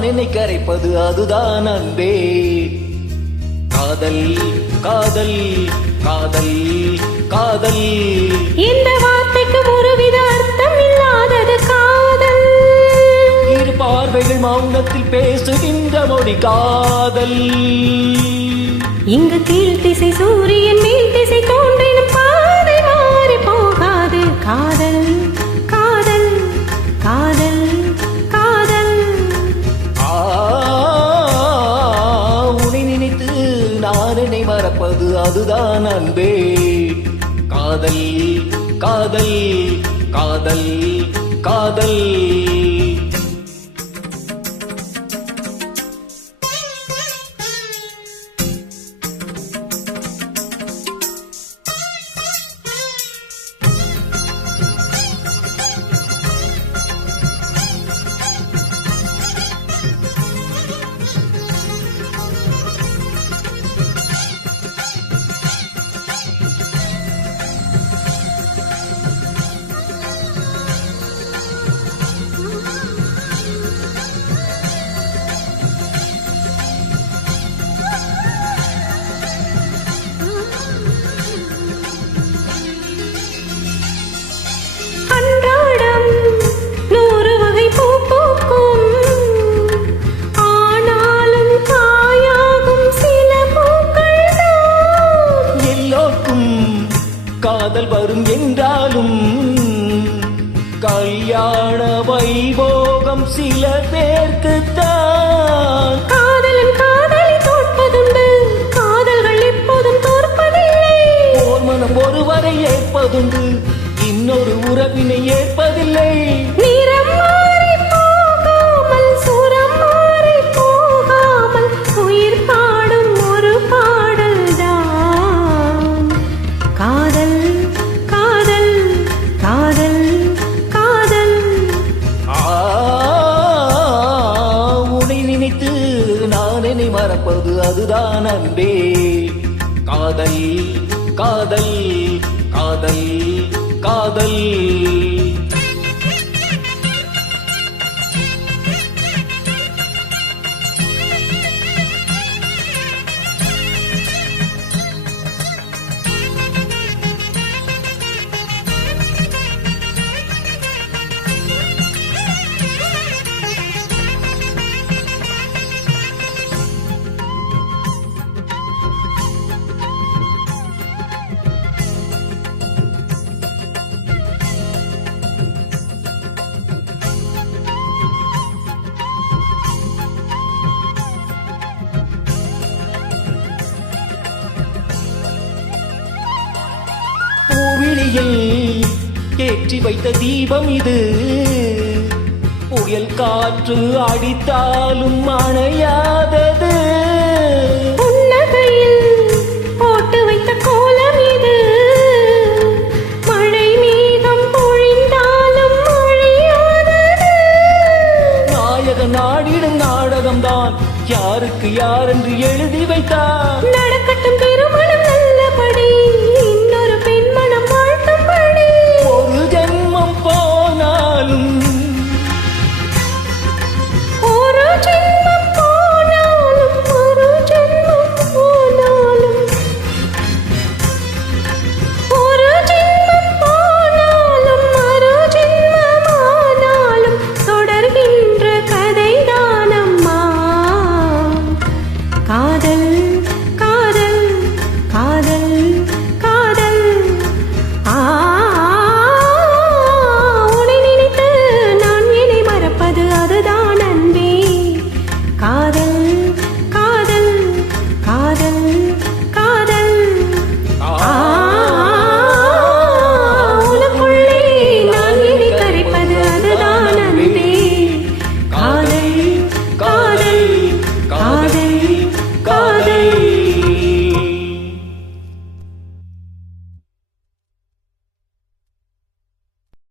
நான் என்னை கரைப்பது அதுதான் அன்பே. காதல் காதல் காதல் காதல், இந்த வார்த்தைக்கு ஒருவித அர்த்தம் இல்லாதது காதல். இரு பார்வைகள் மௌனத்தில் பேசுகின்ற மொழி காதல். இங்கு கீழ் திசை சூரியன் மேல் திசை தோன்றினும் பாதை மாறி போகாது. காதல் காதல் காதல் காதல். உன்னை நினைத்து நான் என்னை மறப்பது அதுதான் அன்பே. காதல் காதல் காதல் காதல். காதல் வரும் என்றாலும் கல்யாண வைபோகம் சில பேர்க்குத்தான். காதலன் காதலை தோற்பதுண்டு, காதல்கள் எப்போதும் தோற்பதில்லை. ஓர் மனம் ஒருவரை ஏற்பதுண்டு, இன்னொரு உறவினை ஏற்பதில்லை. நிறம் மாறி போகாமல் சுரம் மாறி போகாமல் உயிர் பாடும் ஒரு பாடல்தான் காதல் காதல் காதல் காதல். உன்னை நினைத்து நான் என்னை மறப்பது அதுதான் அன்பே. காதல் காதல் காதல் காதல். பூவிழியில் ஏற்றி வைத்த தீபம் இது, புயல் காற்று அடித்தாலும் அணையாதது. புன்னகையில் போட்டு வைத்த கோலம் இது, மழை மேகம் பொழிந்தாலும் அழியாதது. நாயகன் நாடிடும் நாடகம்தான் யாருக்கு யார் என்று எழுதி வைத்தார். நடக்கட்டும் திருமணம் நல்லபடி.